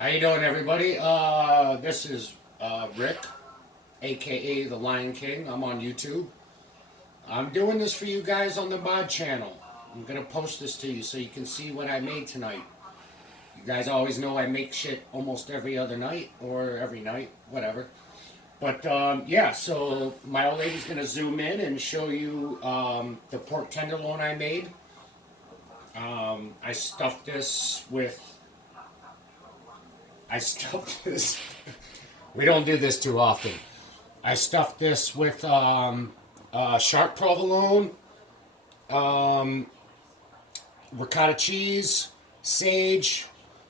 How you doing, everybody? This is Rick, aka the Lion King. I'm on YouTube. I'm doing this for you guys on the mod channel. I'm gonna post this to you so you can see what I made tonight. You guys always know I make shit almost every other night or every night, whatever. But yeah, so my old lady's gonna zoom in and show you the pork tenderloin I made. I stuffed this with. I stuffed this. We don't do this too often. I stuffed this with sharp provolone, um, ricotta cheese, sage.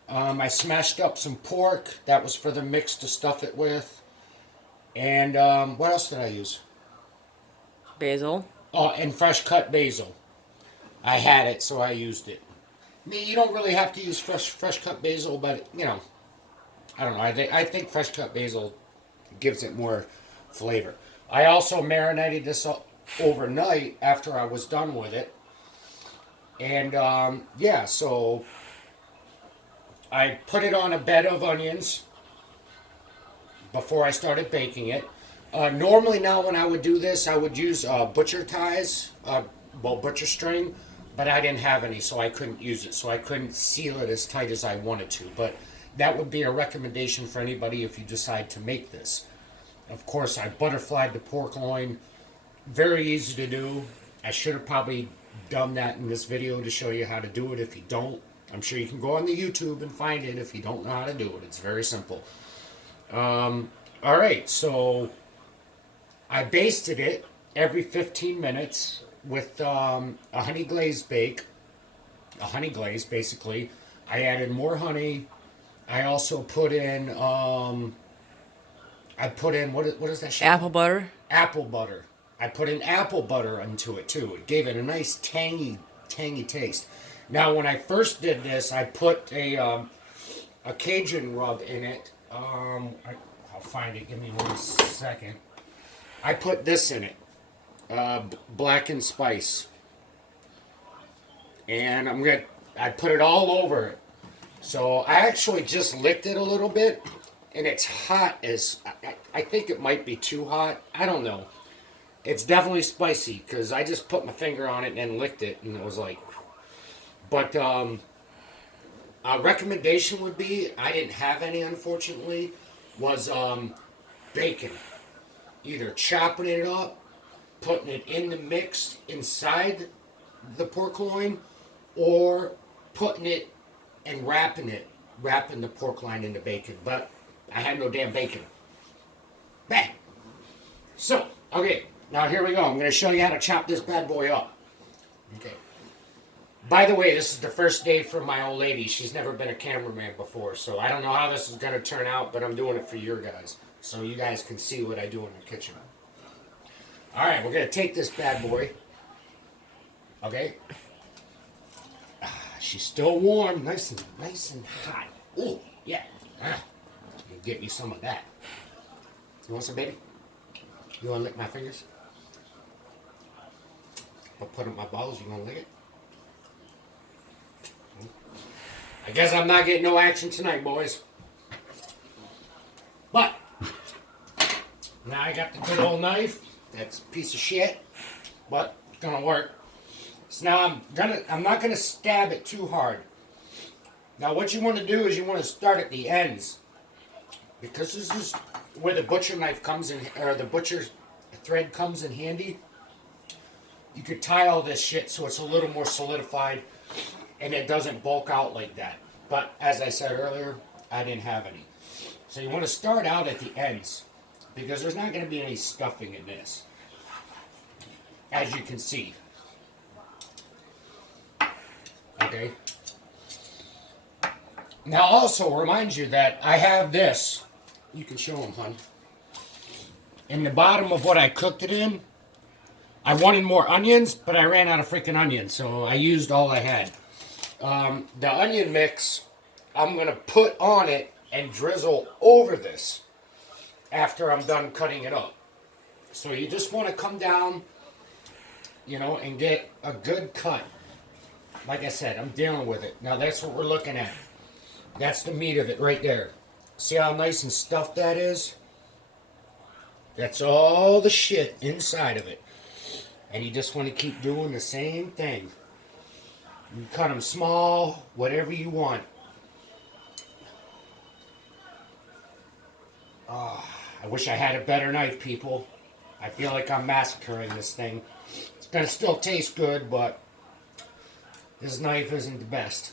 I smashed up some pork. That was for the mix to stuff it with. And what else did I use? Basil. Oh, and fresh cut basil. I had it, so I used it. I mean, you don't really have to use fresh cut basil, but you know, I don't know. I think fresh cut basil gives it more flavor. I also marinated this overnight after I was done with it, and yeah, so I put it on a bed of onions before I started baking it. Normally, now when I would do this, I would use butcher ties, butcher string, but I didn't have any, so I couldn't use it. So I couldn't seal it as tight as I wanted to. But that would be a recommendation for anybody if you decide to make this. Of course, I butterflied the pork loin. Very easy to do. I should have probably done that in this video to show you how to do it. If you don't, I'm sure you can go on the YouTube and find it if you don't know how to do it. It's very simple. All right, so I basted it every 15 minutes with a honey glazed bake. A honey glaze, basically. I added more honey. I also put in what is that shit Apple called? butter. Apple butter. I put in apple butter into it too. It gave it a nice tangy taste. Now, when I first did this, I put a Cajun rub in it. I'll find it. Give me 1 second. I put this in it, blackened spice, and I put it all over it. So I actually just licked it a little bit, and it's hot as I think it might be too hot. I don't know. It's definitely spicy because I just put my finger on it and then licked it, and it was like. But a recommendation would be, I didn't have any unfortunately, was bacon. Either chopping it up, putting it in the mix inside the pork loin, or putting it and wrapping the pork loin in the bacon. But I had no damn bacon. Bang! So, okay, now here we go. I'm going to show you how to chop this bad boy up. Okay. By the way, this is the first day for my old lady. She's never been a cameraman before, so I don't know how this is going to turn out, but I'm doing it for you guys, so you guys can see what I do in the kitchen. All right, we're going to take this bad boy. Okay. She's still warm, nice and hot. Ooh, yeah. Get me some of that. You want some, baby? You want to lick my fingers? I'll put up my balls. You want to lick it? I guess I'm not getting no action tonight, boys. But now I got the good old knife. That's a piece of shit, but it's gonna work. So now I'm not gonna stab it too hard. Now what you want to do is you want to start at the ends, because this is where the butcher knife comes in, or the butcher thread comes in handy. You could tie all this shit so it's a little more solidified and it doesn't bulk out like that. But as I said earlier, I didn't have any. So you want to start out at the ends, because there's not going to be any stuffing in this, as you can see. Okay. Now also remind you that I have this. You can show them, hon. In the bottom of what I cooked it in, I wanted more onions, but I ran out of freaking onions, so I used all I had. The onion mix, I'm going to put on it and drizzle over this after I'm done cutting it up. So you just want to come down, and get a good cut. Like I said, I'm dealing with it. Now that's what we're looking at. That's the meat of it right there. See how nice and stuffed that is? That's all the shit inside of it. And you just want to keep doing the same thing. You cut them small, whatever you want. I wish I had a better knife, people. I feel like I'm massacring this thing. It's gonna still taste good, but this knife isn't the best.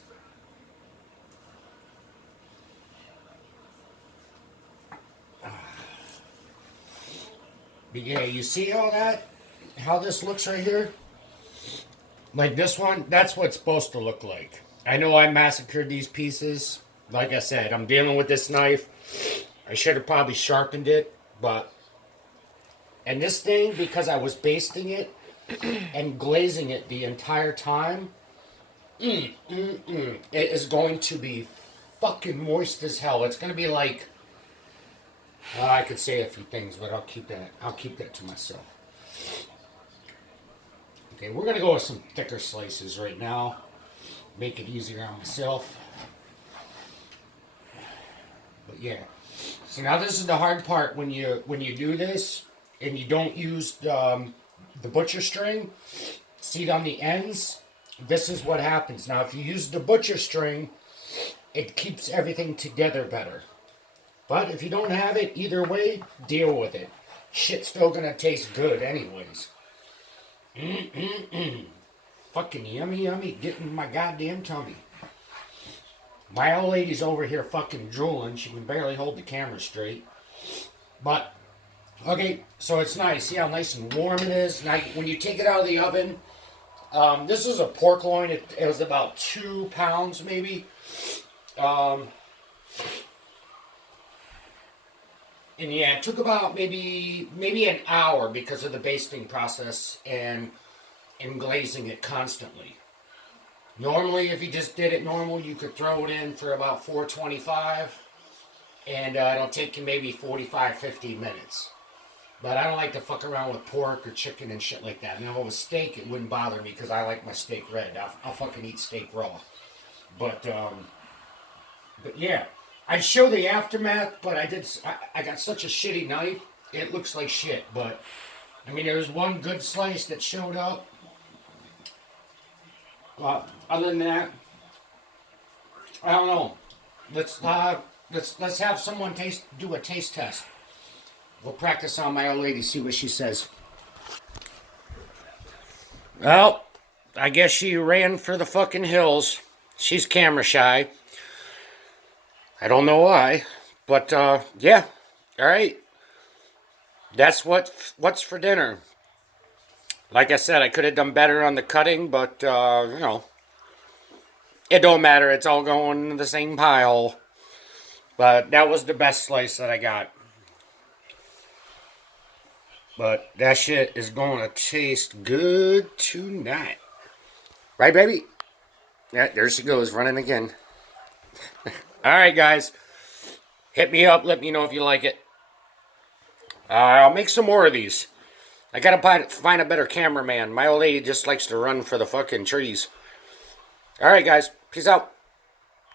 But yeah, you see all that? How this looks right here? Like this one, that's what it's supposed to look like. I know I massacred these pieces. Like I said, I'm dealing with this knife. I should have probably sharpened it, but... And this thing, because I was basting it and glazing it the entire time, it is going to be fucking moist as hell. It's going to be like... I could say a few things, but I'll keep that to myself. Okay, we're going to go with some thicker slices right now. Make it easier on myself. But yeah. So now this is the hard part when you do this and you don't use the butcher string. See it on the ends? This is what happens. Now if you use the butcher string, it keeps everything together better. But if you don't have it, either way, deal with it. Shit's still gonna taste good anyways. Fucking yummy, yummy. Getting in my goddamn tummy. My old lady's over here fucking drooling. She can barely hold the camera straight. But, okay, so it's nice. See how nice and warm it is? Now, when you take it out of the oven, this is a pork loin. It was about 2 pounds, maybe. And yeah, it took about maybe an hour because of the basting process and glazing it constantly. Normally, if you just did it normal, you could throw it in for about 425, and it'll take you maybe 45, 50 minutes. But I don't like to fuck around with pork or chicken and shit like that. Now, if it was steak, it wouldn't bother me because I like my steak red. I'll fucking eat steak raw. But yeah. I'd show the aftermath, but I got such a shitty knife, it looks like shit. But, I mean, there was one good slice that showed up. Other than that, I don't know. Let's have someone do a taste test. We'll practice on my old lady, see what she says. Well, I guess she ran for the fucking hills. She's camera shy. I don't know why, but yeah, all right. That's what's for dinner. Like I said, I could have done better on the cutting, but you know, it don't matter. It's all going in the same pile. But that was the best slice that I got. But that shit is going to taste good tonight. Right, baby? Yeah, there she goes, running again. Alright, guys. Hit me up. Let me know if you like it. I'll make some more of these. I gotta find a better cameraman. My old lady just likes to run for the fucking trees. Alright, guys. Peace out.